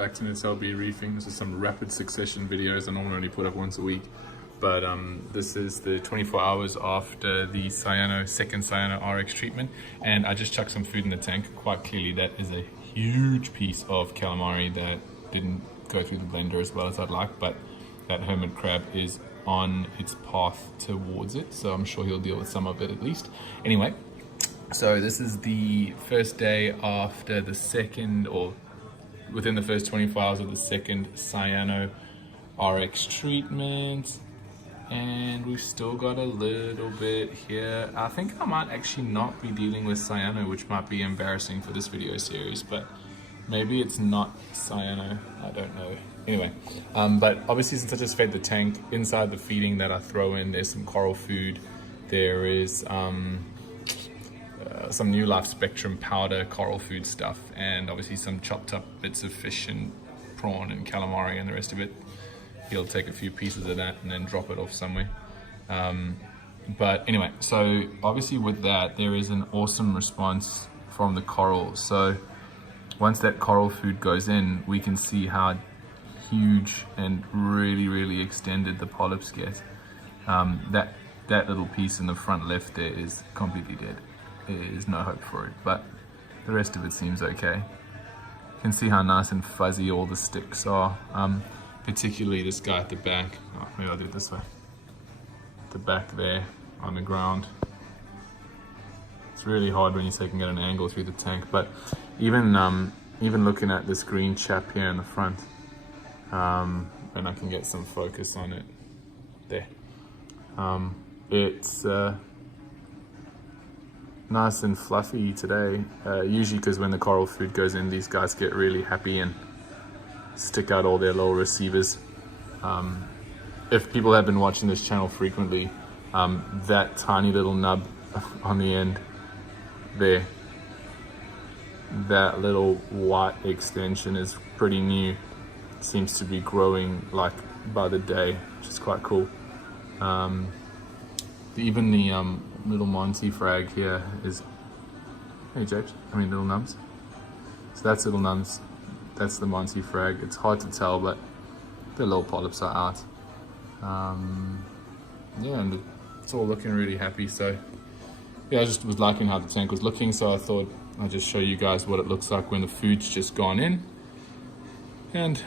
Back to NetLB reefing. This is some rapid succession videos. I normally only put up once a week, but this is the 24 hours after the second CYANO RX treatment, and I just chucked some food in the tank. Quite clearly that is a huge piece of calamari that didn't go through the blender as well as I'd like, but that hermit crab is on its path towards it, so I'm sure he'll deal with some of it at least. Anyway, so this is the first day after the second, or within the first 24 hours of the second CYANO RX treatment, and we've still got a little bit here. I think I might actually not be dealing with CYANO, which might be embarrassing for this video series, but maybe it's not CYANO, I don't know. Anyway, but obviously since I just fed the tank, inside the feeding that I throw in, there's some coral food. There is some New Life Spectrum powder coral food stuff, and obviously some chopped up bits of fish and prawn and calamari and the rest of it. He'll take a few pieces of that and then drop it off somewhere. But anyway, so obviously with that, there is an awesome response from the coral. So once that coral food goes in, we can see how huge and really extended the polyps get. That little piece in the front left there is completely dead. There's no hope for it, but the rest of it seems okay. You can see how nice and fuzzy all the sticks are, particularly this guy at the back. Oh, maybe I'll do it this way. The back there on the ground. It's really hard when you're taking at an angle through the tank, but even looking at this green chap here in the front, and I can get some focus on it there. It's nice and fluffy today, usually because when the coral food goes in, these guys get really happy and stick out all their little receivers. If people have been watching this channel frequently, that tiny little nub on the end there, that little white extension is pretty new. It seems to be growing like by the day, which is quite cool. Even the little Monty frag here is, hey James, little nubs. So that's little nubs, that's the Monty frag. It's hard to tell, but the little polyps are out. Yeah, and it's all looking really happy. So yeah, I just was liking how the tank was looking, so I thought I'd just show you guys what it looks like when the food's just gone in. And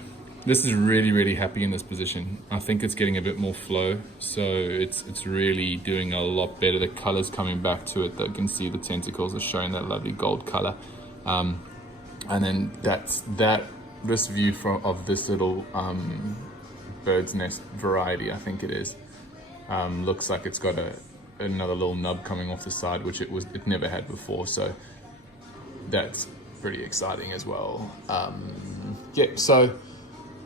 this is really happy in this position. I think it's getting a bit more flow, so it's really doing a lot better. The color's coming back to it. You can see the tentacles are showing that lovely gold color. And then this view of this little bird's nest variety, I think it is, looks like it's got another little nub coming off the side, which it never had before. So that's pretty exciting as well. Yeah, so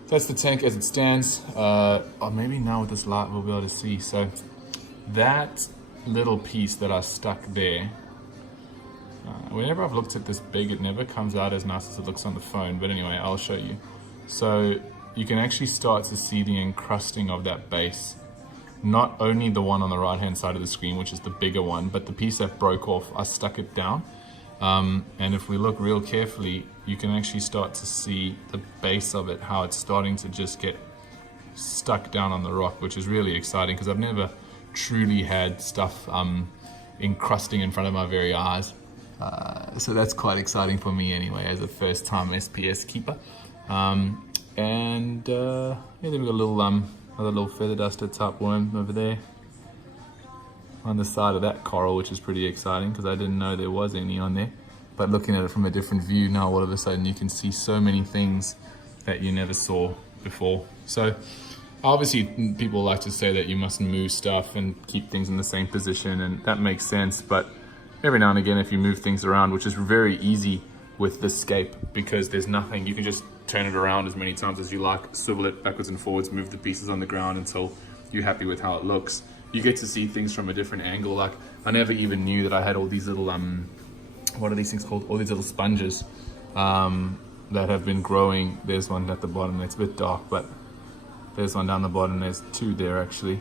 that's the tank as it stands. Or maybe now with this light we'll be able to see. So that little piece that I stuck there, whenever I've looked at this big, it never comes out as nice as it looks on the phone. But anyway, I'll show you. So you can actually start to see the encrusting of that base. Not only the one on the right hand side of the screen, which is the bigger one, but the piece that broke off, I stuck it down. And if we look real carefully, you can actually start to see the base of it, how it's starting to just get stuck down on the rock, which is really exciting because I've never truly had stuff encrusting in front of my very eyes. So that's quite exciting for me anyway, as a first time SPS keeper. Yeah, then we've got a little another little feather duster type worm over there on the side of that coral, which is pretty exciting because I didn't know there was any on there. But looking at it from a different view now, all of a sudden you can see so many things that you never saw before. So obviously people like to say that you mustn't move stuff and keep things in the same position, and that makes sense, but every now and again if you move things around, which is very easy with this scape because there's nothing, you can just turn it around as many times as you like, swivel it backwards and forwards, move the pieces on the ground until you're happy with how it looks. You get to see things from a different angle. Like I never even knew that I had all these little what are these things called? All these little sponges that have been growing. There's one at the bottom, it's a bit dark, but there's one down the bottom, there's two there actually.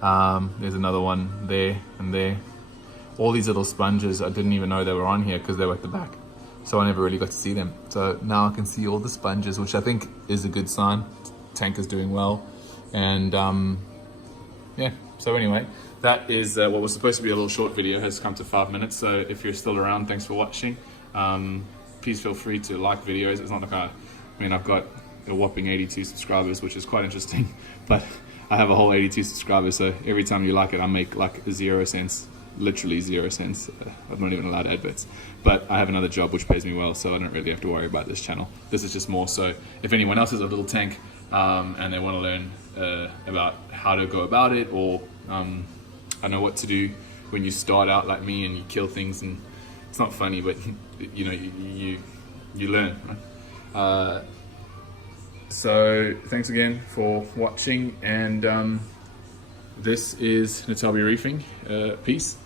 There's another one there and there. All these little sponges, I didn't even know they were on here because they were at the back. so I never really got to see them. So now I can see all the sponges, which I think is a good sign. Tank is doing well. And yeah, so anyway, that is what was supposed to be a little short video has come to 5 minutes. So if you're still around, thanks for watching. Please feel free to like videos. It's not like I mean, I've got a whopping 82 subscribers, which is quite interesting, but I have a whole 82 subscribers, so every time you like it, I make like 0 cents, literally 0 cents. I'm not even allowed adverts, but I have another job which pays me well, so I don't really have to worry about this channel. This is just more so if anyone else has a little tank and they want to learn about how to go about it, or I know what to do when you start out like me and you kill things, and it's not funny, but you know, you learn, right? So thanks again for watching, and this is Natalia Reefing. Peace.